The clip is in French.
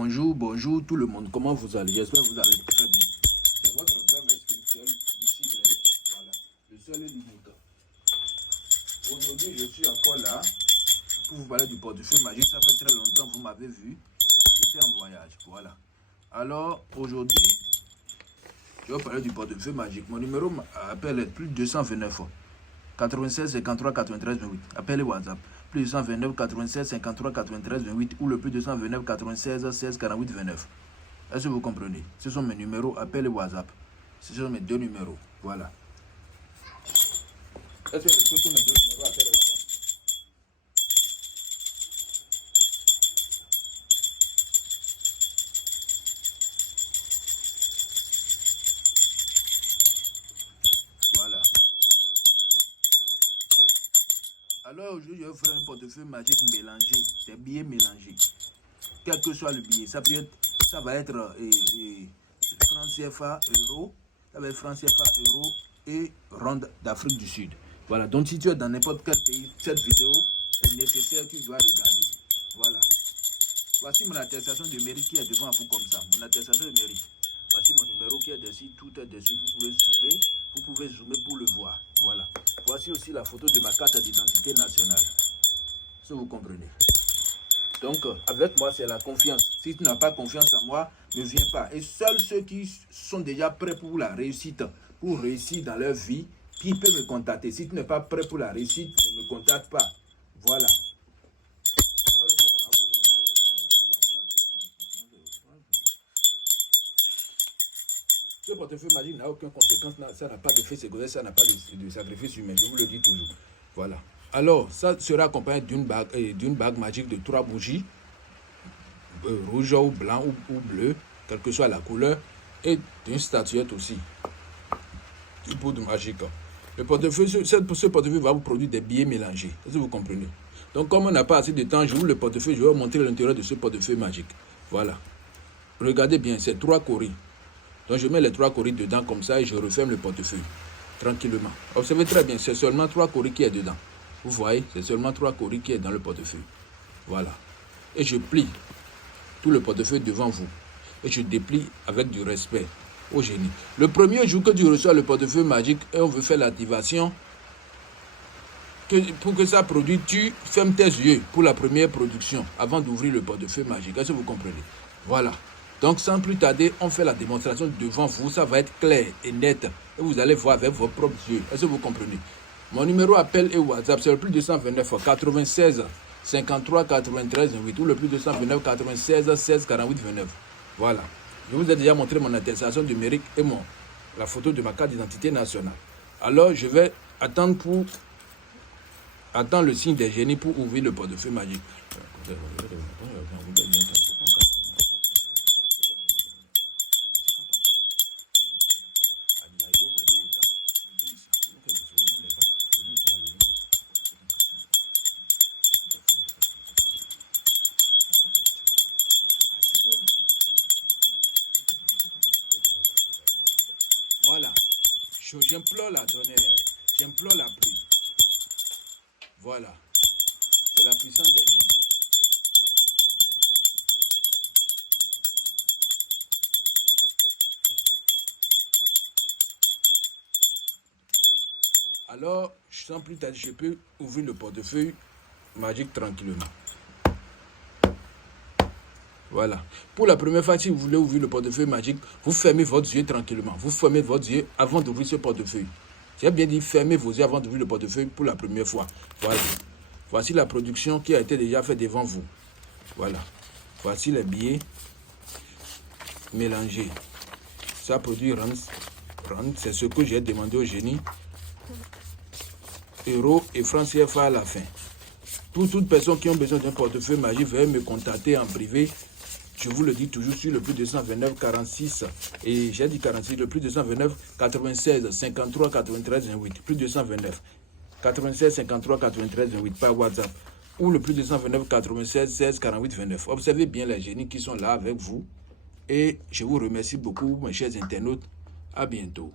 Bonjour, bonjour tout le monde. Comment vous allez? J'espère que vous allez très bien. C'est votre grand maître spirituel ici, voilà, le seul et l'unique. Aujourd'hui, je suis encore là pour vous parler du portefeuille magique. Ça fait très longtemps, vous m'avez vu. J'étais en voyage, voilà. Alors, aujourd'hui, je vais vous parler du portefeuille magique. Mon numéro appel est plus 229 96 53 93 28. Appelez WhatsApp. Plus 229 96 53 93 28 ou le plus 229 96 16 48 29. Est-ce que vous comprenez? Ce sont mes numéros, appelez WhatsApp. Ce sont mes deux numéros. Voilà. Est-ce que ce sont mes deux numéros, appelez WhatsApp? Voilà. Alors aujourd'hui, je vais vous faire un portefeuille magique mélangé, des billets mélangés. Quel que soit le billet, ça va être franc CFA, euro, ça va être franc CFA, euro et ronde d'Afrique du Sud. Voilà, donc si tu es dans n'importe quel pays, cette vidéo est nécessaire, tu dois regarder. Voilà. Voici mon attestation de mérite qui est devant vous comme ça. Mon attestation de mérite. Voici mon numéro qui est dessus, tout est dessus. Vous pouvez zoomer pour le voir. Voilà. Voici aussi la photo de ma carte d'identité nationale. Si vous comprenez. Donc, avec moi, c'est la confiance. Si tu n'as pas confiance en moi, ne viens pas. Et seuls ceux qui sont déjà prêts pour la réussite, pour réussir dans leur vie, qui peuvent me contacter. Si tu n'es pas prêt pour la réussite, ne me contacte pas. Voilà. Ce portefeuille magique n'a aucune conséquence, ça n'a pas d'effet secondaire, ça n'a pas de sacrifice humain, je vous le dis toujours. Voilà. Alors, ça sera accompagné d'une bague magique de 3 bougies, rouge ou blanc ou bleu, quelle que soit la couleur, et d'une statuette aussi, une poudre magique. Ce portefeuille va vous produire des billets mélangés, est-ce que vous comprenez? Donc, comme on n'a pas assez de temps, je vous le portefeuille, je vais vous montrer l'intérieur de ce portefeuille magique. Voilà. Regardez bien, c'est 3 coris. Donc, je mets les 3 coris dedans comme ça et je referme le portefeuille, tranquillement. Observez très bien, c'est seulement 3 coris qui est dedans. Vous voyez, c'est seulement 3 coris qui est dans le portefeuille. Voilà. Et je plie tout le portefeuille devant vous. Et je déplie avec du respect au génie. Le premier jour que tu reçois le portefeuille magique et on veut faire l'activation, pour que ça produise, tu fermes tes yeux pour la première production avant d'ouvrir le portefeuille magique. Est-ce que vous comprenez? Voilà. Donc, sans plus tarder, on fait la démonstration devant vous. Ça va être clair et net. Et vous allez voir avec vos propres yeux. Est-ce que vous comprenez? Mon numéro appel et WhatsApp, c'est le plus 229 96 53 93 28 ou le plus 229 96 16 48 29. Voilà. Je vous ai déjà montré mon attestation de mérite et la photo de ma carte d'identité nationale. Alors, je vais attendre le signe des génies pour ouvrir le portefeuille magique. Voilà, j'implore la tonnerre, j'implore la pluie. Voilà, c'est la puissance des génies. Alors, sans plus tarder, je peux ouvrir le portefeuille magique tranquillement. Voilà. Pour la première fois, si vous voulez ouvrir le portefeuille magique, vous fermez votre yeux tranquillement. Vous fermez votre yeux avant d'ouvrir ce portefeuille. J'ai bien dit, fermez vos yeux avant d'ouvrir le portefeuille pour la première fois. Voilà. Voici la production qui a été déjà faite devant vous. Voilà. Voici les billets mélangés. Ça produit rand. C'est ce que j'ai demandé au génie. Euro et franc CFA à la fin. Pour toutes personnes qui ont besoin d'un portefeuille magique, veuillez me contacter en privé. Je vous le dis toujours sur le plus 229 46 et j'ai dit 46, le plus 229 96 53 93 28, plus 229 96 53 93 28 par WhatsApp ou le plus 229 96 16 48 29. Observez bien les génies qui sont là avec vous et je vous remercie beaucoup mes chers internautes. À bientôt.